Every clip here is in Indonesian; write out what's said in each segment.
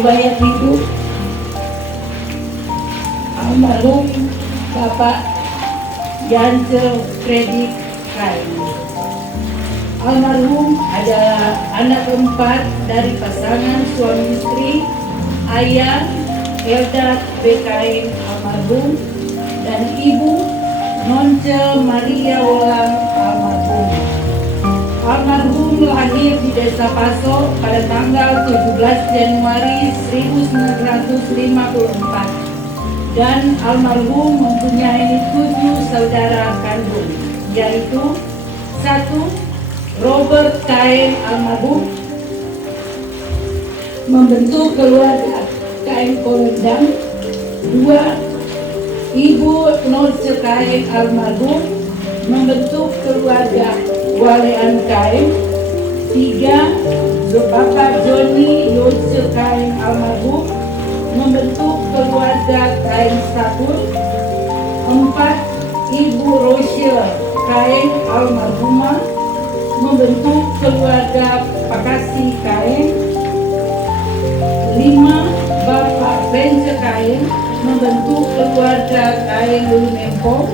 Riwayat hidup almarhum Bapak Yance Fredrik Kain. Almarhum adalah anak keempat dari pasangan suami istri Ayah Eldad B. Kain almarhum dan Ibu Nonce Maria Wolang almarhum. Almarhum lahir di Desa Paso pada tanggal 17 Januari 1954 dan almarhum mempunyai 7 saudara kandung, yaitu 1. Robert Kain almarhum membentuk keluarga Kain Kolendang. 2. Ibu Nonce Kain almarhum membentuk keluarga Walean Kain. 3. Bapak Joni Yose Kain almarhum membentuk keluarga Kain Sakur. 4. Ibu Rochelle Kain almarhumah membentuk keluarga Pakasi Kain. 5. Bapak Bence Kain membentuk keluarga Kain Lumempo.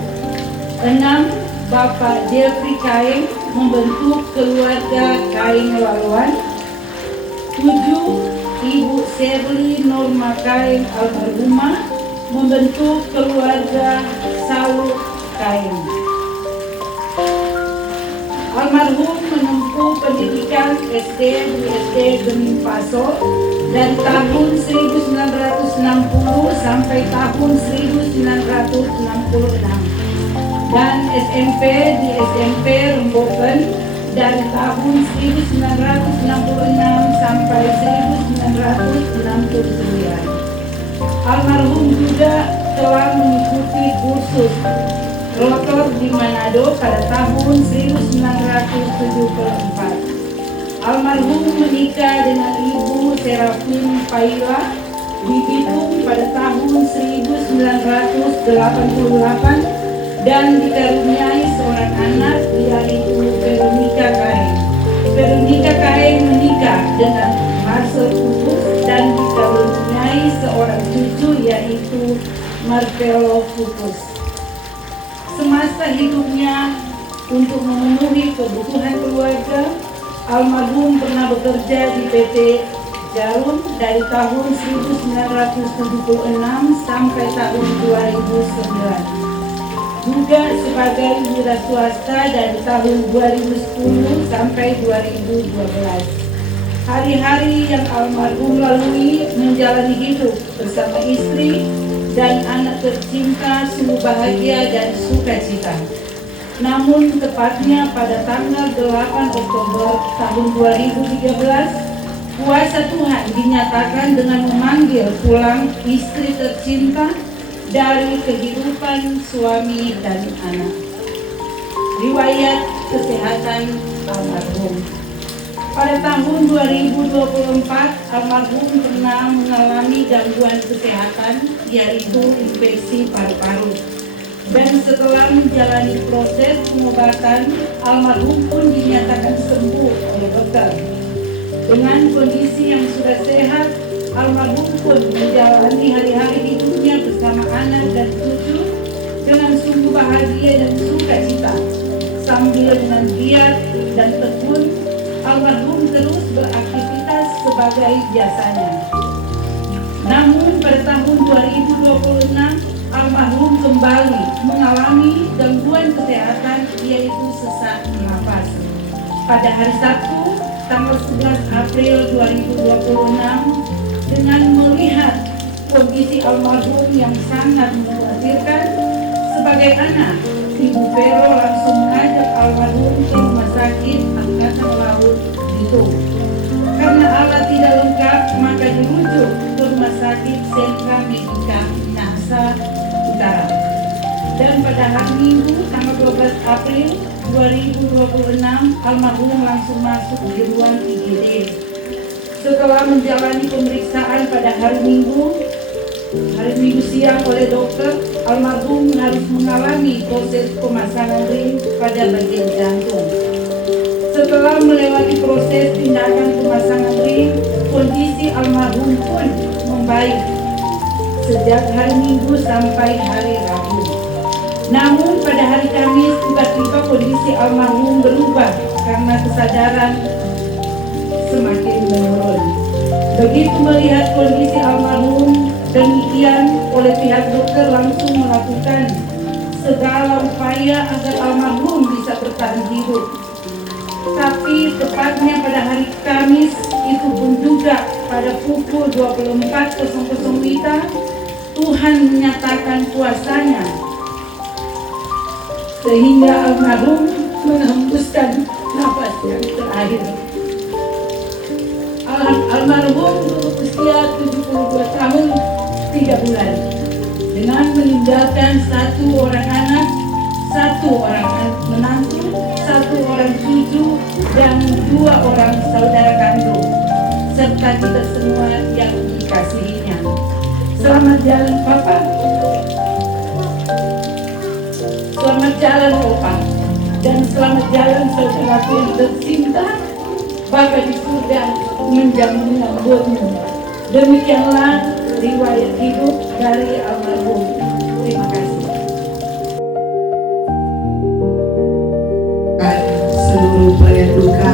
6. Bapak Jeffrey Kain membentuk keluarga Kain Laluan. 7. Ibu Shirley Norma Kain almarhumah membentuk keluarga Saul Kain. Almarhum menempuh pendidikan SD di SD Bening Paso dari tahun 1960 sampai tahun 1966 dan SMP di SMP Remboken dari tahun 1966 sampai 1969. Almarhum juga telah mengikuti kursus rotor di Manado pada tahun 1974. Almarhum menikah dengan Ibu Serafin Paila di Bitung pada tahun 1988 dan dikaruniai seorang anak, yaitu Veronica Kain. Veronica Kain menikah dengan Marcel Pupus dan dikaruniai seorang cucu, yaitu Marcelo Pupus. Semasa hidupnya untuk memenuhi kebutuhan keluarga, almarhum pernah bekerja di PT Jarum dari tahun 1976 sampai tahun 2009. Juga sebagai wira swasta dari tahun 2010 sampai 2012. Hari-hari yang almarhum lalui menjalani hidup bersama istri dan anak tercinta sungguh bahagia dan sukacita. Namun tepatnya pada tanggal 8 Oktober tahun 2013, kuasa Tuhan dinyatakan dengan memanggil pulang istri tercinta dari kehidupan suami dan anak. Riwayat kesehatan almarhum. Pada tahun 2024, almarhum pernah mengalami gangguan kesehatan, yaitu infeksi paru-paru. Dan setelah menjalani proses pengobatan, almarhum pun dinyatakan sembuh oleh dokter. Dengan kondisi yang sudah sehat, almarhum pun menjalani hari-hari hidupnya bersama anak dan cucu dengan sungguh bahagia dan sukacita. Sambil dengan giat dan tekun, almarhum terus beraktivitas sebagai biasanya. Namun pada tahun 2026, almarhum kembali mengalami gangguan kesehatan, yaitu sesak napas. Pada hari Sabtu, tanggal 11 April 2026, dengan melihat kondisi almarhum yang sangat mengkhawatirkan, sebagai anak, Ibu Vero langsung mengajak almarhum ke rumah sakit Angkatan Laut Bitung. Karena alat tidak lengkap, maka dirujuk ke rumah sakit Sentra Medika Minahasa Utara. Dan pada hari Minggu, tanggal 12 April 2026, almarhum langsung masuk di ruang IGD. Setelah menjalani pemeriksaan pada hari Minggu siang oleh dokter, almarhum harus mengalami proses pemasangan ring pada bagian jantung. Setelah melewati proses tindakan pemasangan ring, kondisi almarhum pun membaik sejak hari Minggu sampai hari Rabu. Namun pada hari Kamis tiba-tiba kondisi almarhum berubah karena kesadaran semakin menurun. Begitu melihat kondisi almarhum demikian, oleh pihak dokter langsung melakukan segala upaya agar almarhum bisa bertahan hidup. Tapi tepatnya pada hari Kamis itu pun juga pada pukul 24.00 WITA, Tuhan menyatakan kuasanya sehingga almarhum menghembuskan nafas yang terakhir. Almarhum berusia 72 tahun 3 bulan dengan meninggalkan 1 orang anak, 1 orang menantu, 1 orang cucu, dan 2 orang saudara kandung, serta kita semua yang dikasihinya. Selamat jalan Papa, selamat jalan Opa, dan selamat jalan saudaraku yang tercinta. Bapa di surga menjamin menyambutmu. Demikianlah riwayat hidup dari almarhum. Terima kasih. Seluruh pelayan duka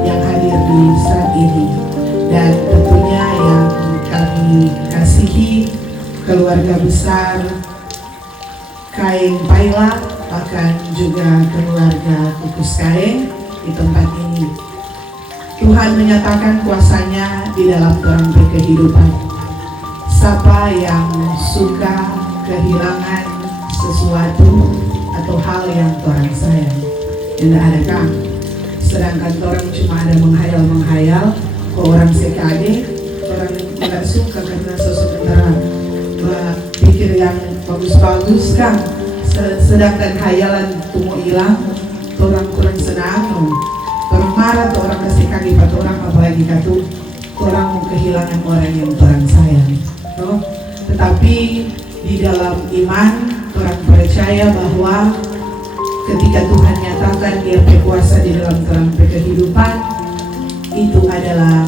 yang hadir di saat ini, dan tentunya yang kami kasihi keluarga besar Kaeng Paila, bahkan juga keluarga Kukus Kaeng di tempat ini. Tuhan menyatakan kuasanya di dalam terang kehidupan. Siapa yang suka kehilangan sesuatu atau hal yang orang sayang, tidak adakah? Sedangkan orang cuma ada menghayal, ke orang sekade, orang tidak suka karena sesementara pikir yang bagus-bagus kan. Sedangkan hayalan tuh hilang, orang kurang senang. Orang marah tuh orang kasih kaki pada orang, apalagi katu orang mau kehilangan orang yang orang sayang. No? Tetapi di dalam iman orang percaya bahwa ketika Tuhan nyatakan Dia berkuasa di dalam terang kehidupan, itu adalah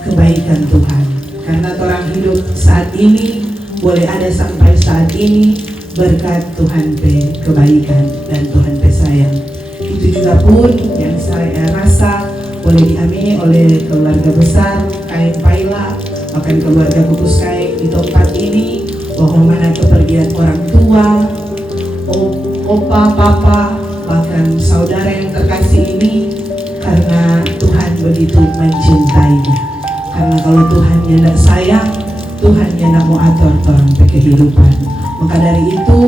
kebaikan Tuhan. Karena orang hidup saat ini boleh ada sampai saat ini berkat Tuhan kebaikan dan Tuhan sayang. Itu juga pun yang saya rasa boleh diamini oleh keluarga besar Kaeng Paila, bahkan keluarga Kukus Kaeng di tempat ini, bahwa mana kepergian orang tua, opa, papa, bahkan saudara yang terkasih ini, karena Tuhan begitu mencintainya. Karena kalau Tuhan yang tidak sayang, Tuhan yang tidak mau atur orang kehidupan. Maka dari itu,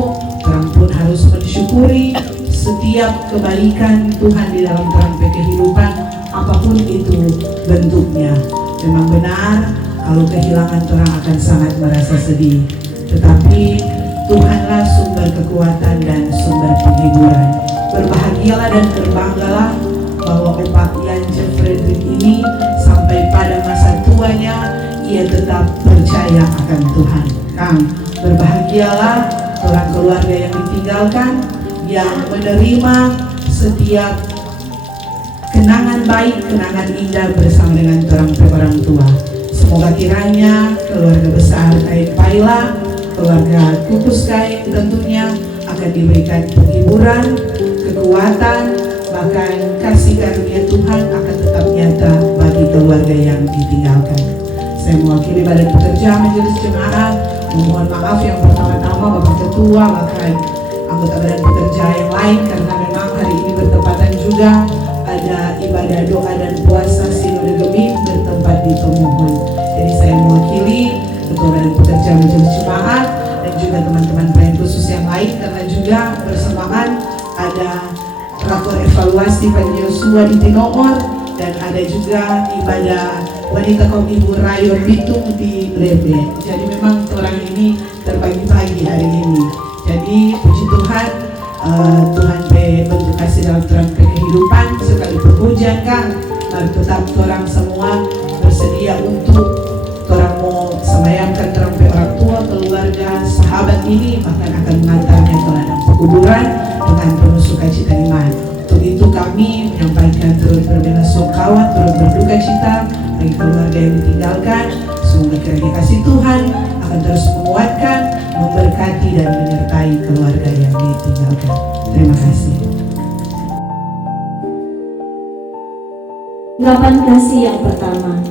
orang pun harus mensyukuri setiap kebaikan Tuhan di dalam terang kehidupan, apapun itu bentuknya. Memang benar kalau kehilangan orang akan sangat merasa sedih, tetapi Tuhanlah sumber kekuatan dan sumber penghiburan. Berbahagialah dan berbanggalah bahwa Opa Yance Frederick ini sampai pada masa tuanya ia tetap percaya akan Tuhan. Kang, berbahagialah orang keluarga yang ditinggalkan, yang menerima setiap kenangan baik, kenangan indah bersama dengan orang tua. Semoga kiranya keluarga besar Kaeng Paila, keluarga Kukus Kaeng tentunya akan diberikan penghiburan, kekuatan, bahkan kasih karunia Tuhan akan tetap nyata bagi keluarga yang ditinggalkan. Saya mewakili Badan Pekerja Majelis Jemaat memohon maaf yang pertama-tama Bapak Ketua, bahkan anggota Badan Pekerja yang lain, karena memang hari ini bertepatan juga ada ibadah doa dan puasa Sinode Gemim bertempat di Tomohon. Jadi saya mewakili Ketua Badan Pekerja Majelis Jemaat dan juga teman-teman pelayan khusus yang lain, karena juga bersamaan ada rakor evaluasi Pak Yosua di Tinomor, dan ada juga ibadah wanita kaum ibu Rayon Bitung di Lebe. Jadi memang orang ini terbagi-bagi hari ini. Jadi puji Tuhan, Tuhan bentuk kasih dalam terang kehidupan sekali perpujian kan. Dan tetap orang semua bersedia untuk orang mau semayamkan orang tua, keluarga, sahabat ini, bahkan akan mengantarnya ke ladang pekuburan dengan penuh sukacita iman. Untuk itu kami menyampaikan turut berbela sungkawa, turut berduka cita bagi keluarga yang ditinggalkan. Semoga kiranya kasih Tuhan akan terus menguatkan, memberkati dan menyertai keluarga yang ditinggalkan. Terima kasih. Ungkapan kasih yang pertama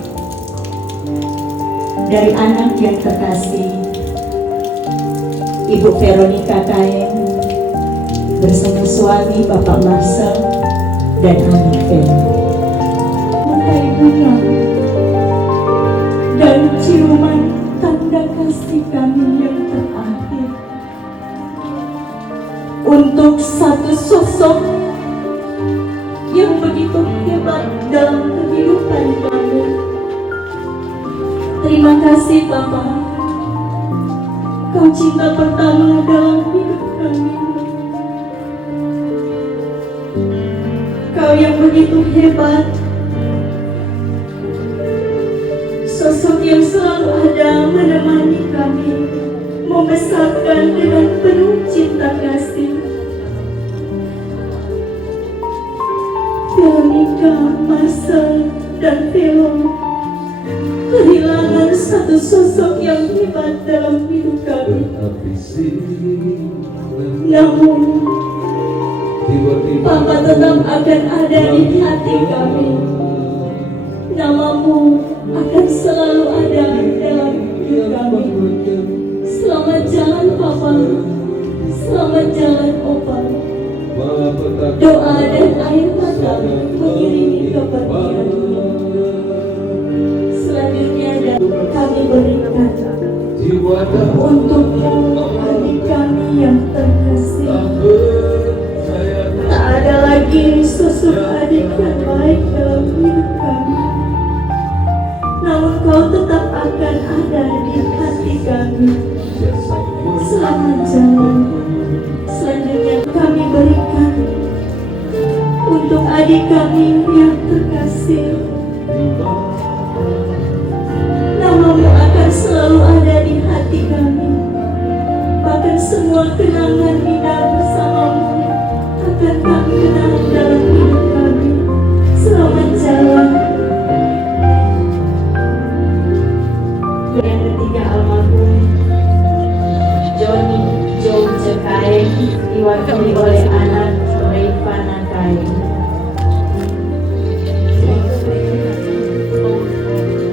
dari anak yang terkasih Ibu Veronica Kaeng bersama suami Bapak Marcel dan anak Fen. Mengkai bunga dan ciuman tanda kasih kami yang terakhir untuk satu sosok yang begitu hebat dalam kehidupan kami. Terima kasih Bapa, Kau cinta pertama dalam hidup kami. Kau yang begitu hebat, sosok yang selalu ada menemani kami, membesarkan dengan penuh cinta kasih. Veronica, Marcel, dan Velo kehilangan satu sosok yang hebat dalam hidup kami. Namun, Papa tetap akan ada di hati kami. Namamu akan selalu ada dalam hidup kami. Selamat jalan Papa, selamat jalan Opa. Doa dan air mata mengiringi kepergian. Selanjutnya kami berikan untukmu adik kami yang terkasih. Tak ada lagi sosok adik yang baik dalam hidup kami, namun kau tetap akan ada di hati kami. Selamat jalan. Selanjutnya kami berikan untuk adik kami yang terkasih. Namamu akan selalu ada di hati kami. Bahkan semua kenangan indah bersamamu akan kami kenang dalam hidup kami. Selamat jalan. Yang ketiga almarhum Johnny Joe Kaeng diwakili oleh anak Revana Kaeng.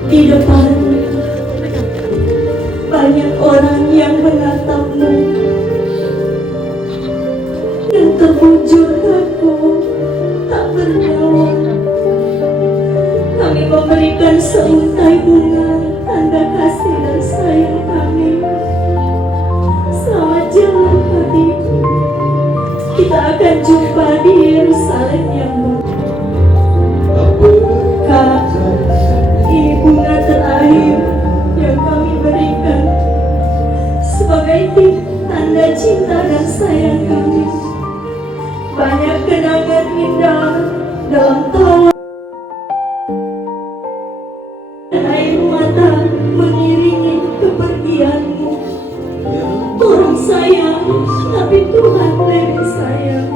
Di depan banyak orang yang menatapmu, yang terbujur kaku tak bernyawa. Kami memberikan seuntai bunga tanda kasih dan sayang kami. Selamat jalan adik. Kita akan jumpa di Yerusalem yang baru. Kak, ini bunga terakhir yang kami berikan sebagai tanda cinta dan sayang kami. Banyak kenangan indah dalam tawa dan air mata mengiringi kepergianmu. Orang sayang, tapi Tuhan lebih sayang.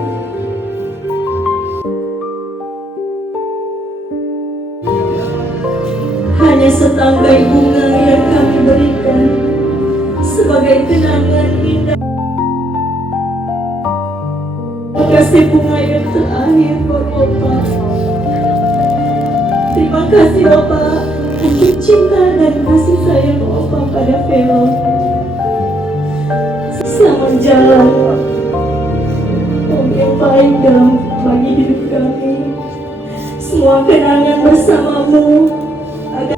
Hanya setangkai bunga yang kami berikan sebagai kenangan indah. Terima kasih bunga yang terakhir buat Bapak. Terima kasih Bapak untuk cinta dan kasih sayang Bapak pada Velo. Selamat jalan, Om yang baik dalam bagi hidup kami. Semua kenangan bersamamu akan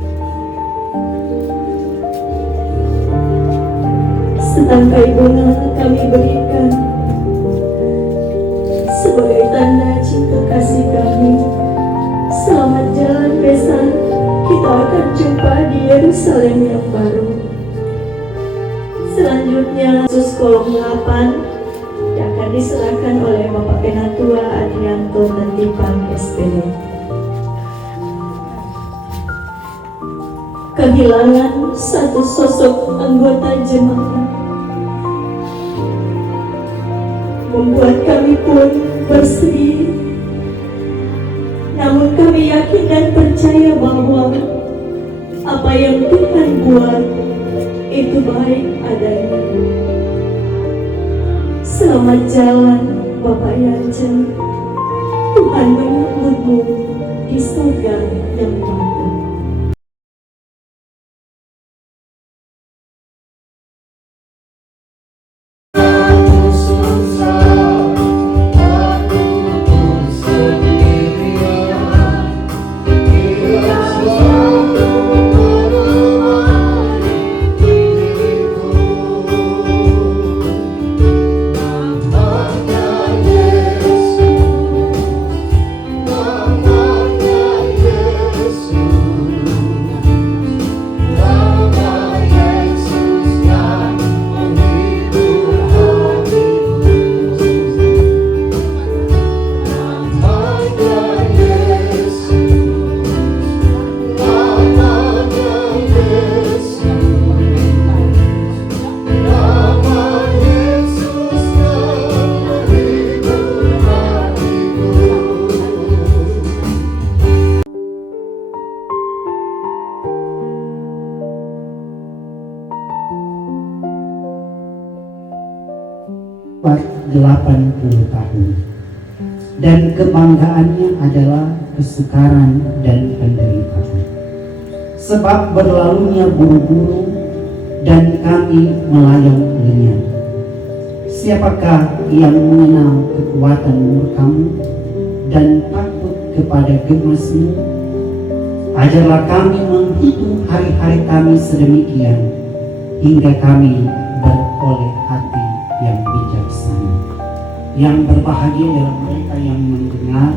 setangkai bunga kami berikan sebagai tanda cinta kasih kami. Selamat jalan besan, kita akan jumpa di Yerusalem yang baru. Selanjutnya Yesus kolom 8 yang akan diserahkan oleh Bapak Penatua Adrianto Tentipang SPD. Kehilangan satu sosok anggota jemaat membuat kami pun bersedih. Namun kami yakin dan percaya bahwa apa yang Tuhan buat itu baik adanya. Selamat jalan Bapak Yanjen, Tuhan menyambutmu di surga yang baru. Umur 80 tahun, dan kebanggaannya adalah kesukaran dan penderitaan. Sebab berlalunya buru-buru dan kami melayang lenyap. Siapakah yang mengenal kekuatan murkamu dan takut kepada gemasmu? Ajarlah kami menghitung hari-hari kami sedemikian, hingga kami beroleh hati yang bijaksana. Yang berbahagia adalah mereka yang mendengar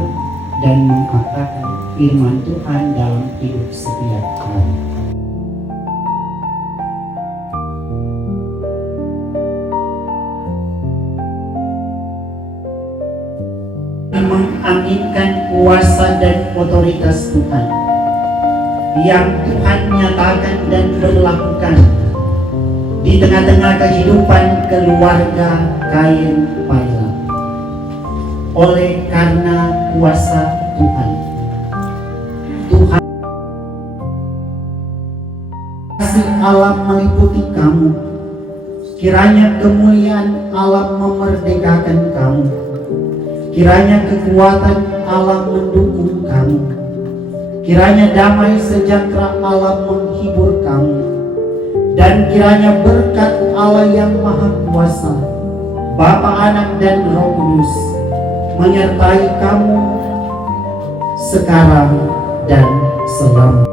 dan mengatakan firman Tuhan dalam hidup setiap hari. Mengaminkan kuasa dan otoritas Tuhan yang Tuhan nyatakan dan berlakukan di tengah-tengah kehidupan keluarga Kain Paila. Oleh karena kuasa Tuhan, kasih Allah meliputi kamu. Kiranya kemuliaan Allah memerdekakan kamu. Kiranya kekuatan Allah mendukung kamu. Kiranya damai sejahtera Allah menghibur kamu. Dan kiranya berkat Allah yang Maha Kuasa, Bapa, Anak, dan Roh Kudus menyertai kamu sekarang dan selamanya.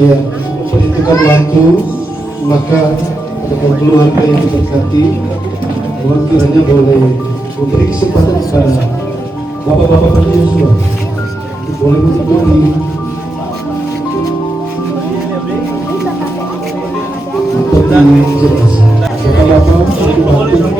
Ya, memperhitungkan waktu, maka dengan keluarga yang diberkati, mohon kiranya boleh memberi kesempatan kepada bapak-bapak pendidik semua, boleh berdiri seperti jelas. Bapak-bapak boleh dibantu.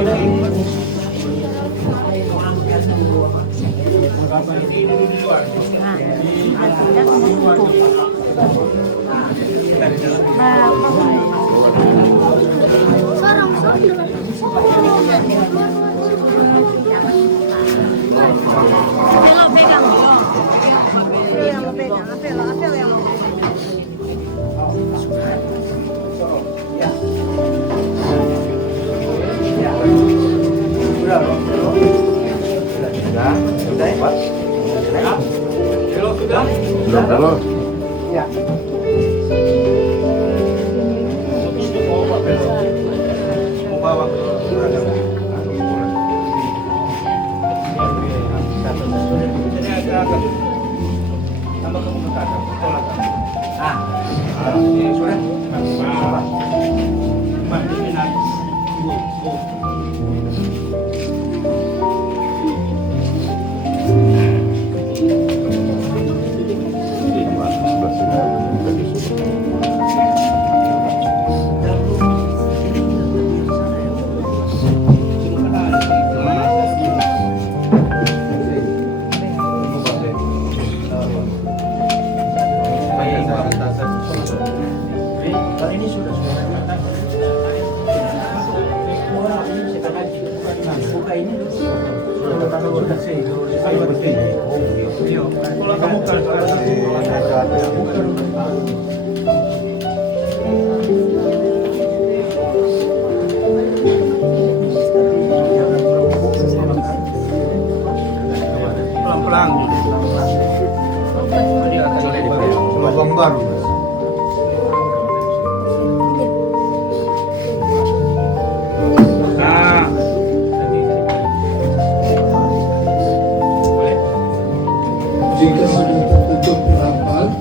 Jika sudah tertutup rapat,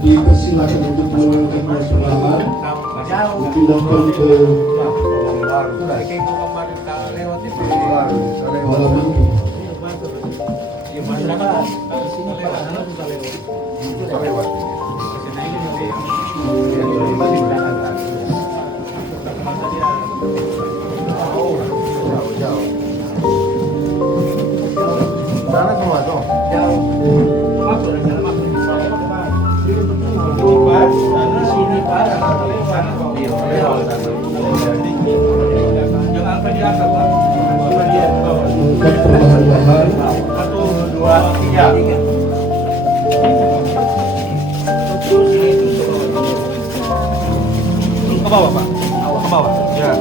dipersilakan untuk melakukan perlahan, dipindahkan ke halaman. Perlahan-lahan. Ke bawah, Pak. Ke bawah. Ya.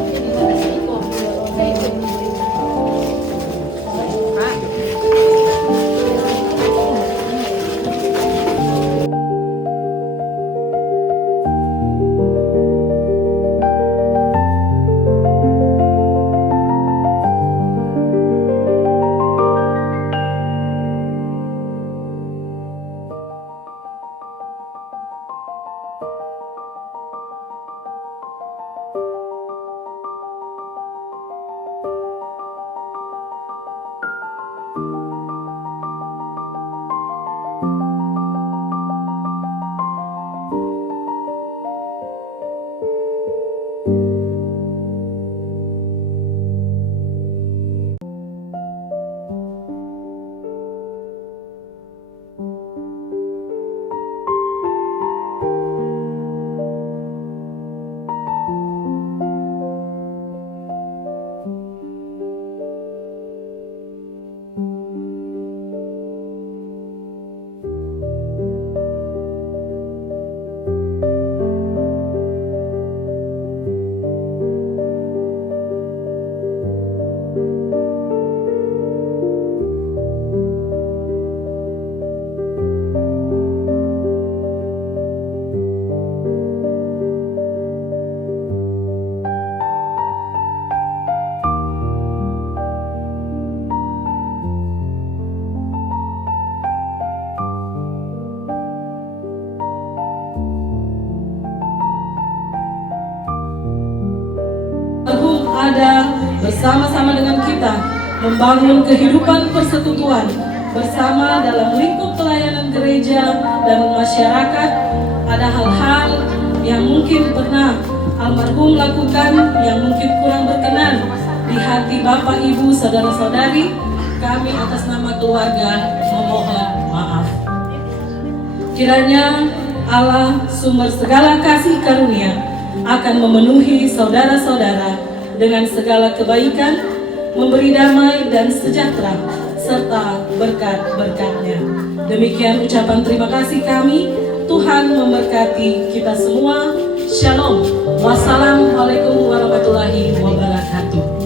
Ada bersama-sama dengan kita membangun kehidupan persekutuan bersama dalam lingkup pelayanan gereja dan masyarakat. Ada hal-hal yang mungkin pernah almarhum lakukan yang mungkin kurang berkenan di hati Bapak, Ibu, Saudara-saudari. Kami atas nama keluarga memohon maaf. Kiranya Allah sumber segala kasih karunia akan memenuhi saudara-saudara dengan segala kebaikan memberi damai dan sejahtera, serta berkat-berkat-Nya. Demikian ucapan terima kasih kami. Tuhan memberkati kita semua. Shalom. Wassalamualaikum warahmatullahi wabarakatuh.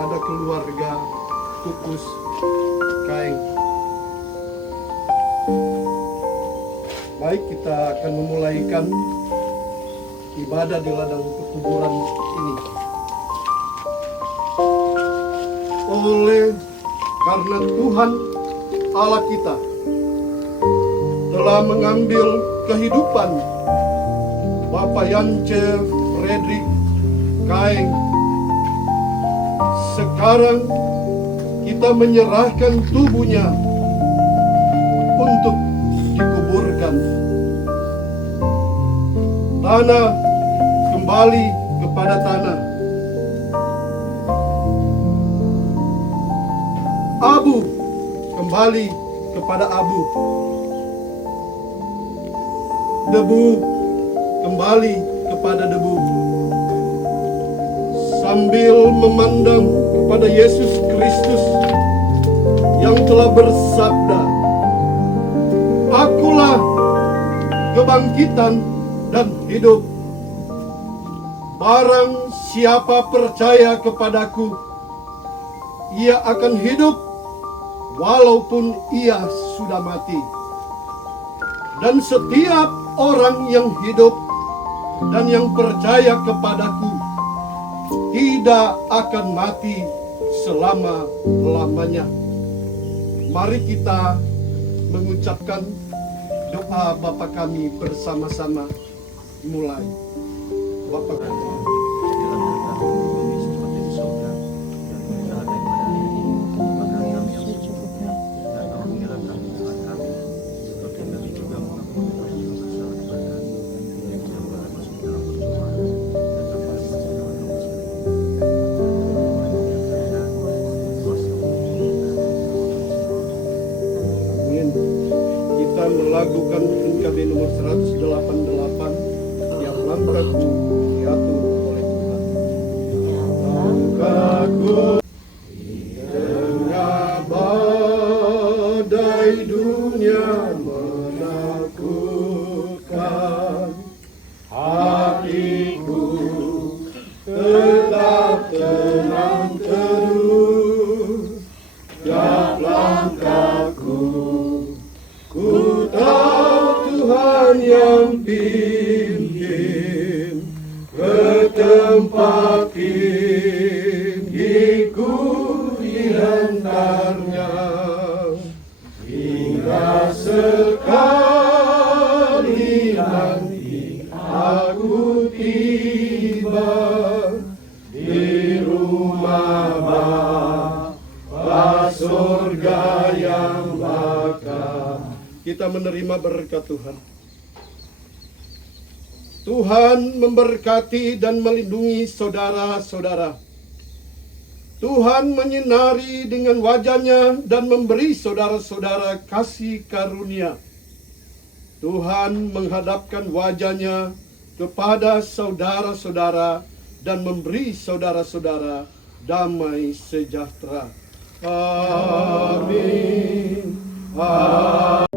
kepada keluarga Kukus Kaeng. Baik, kita akan memulaikan ibadah di ladang perkuburan ini. Oleh karena Tuhan Allah kita telah mengambil kehidupan Bapak Yance Fredrik Kaeng, sekarang kita menyerahkan tubuhnya untuk dikuburkan. Tanah kembali kepada tanah, abu kembali kepada abu, debu kembali kepada debu. Sambil memandang kepada Yesus Kristus yang telah bersabda, "Akulah kebangkitan dan hidup. Barang siapa percaya kepadaku, ia akan hidup walaupun ia sudah mati. Dan setiap orang yang hidup dan yang percaya kepadaku tidak akan mati selama-lamanya." Mari kita mengucapkan doa Bapa kami bersama-sama. Mulai. Bapa kami. Kita melakukan NKB nomor 188 yang langkahku diatur oleh Tuhan. Langkahku di tengah badai dunia menakutkan, hatiku tetap tenang terus. Tiap langkahku, ku tahu Tuhan yang pimpin ke tempat tinggiku diantarnya. Hingga sekali nanti aku tiba di rumah Bapa surga yang bakal. Kita menerima berkat Tuhan. Tuhan memberkati dan melindungi saudara-saudara. Tuhan menyinari dengan wajah-Nya dan memberi saudara-saudara kasih karunia. Tuhan menghadapkan wajah-Nya kepada saudara-saudara dan memberi saudara-saudara damai sejahtera. Amin. Amin.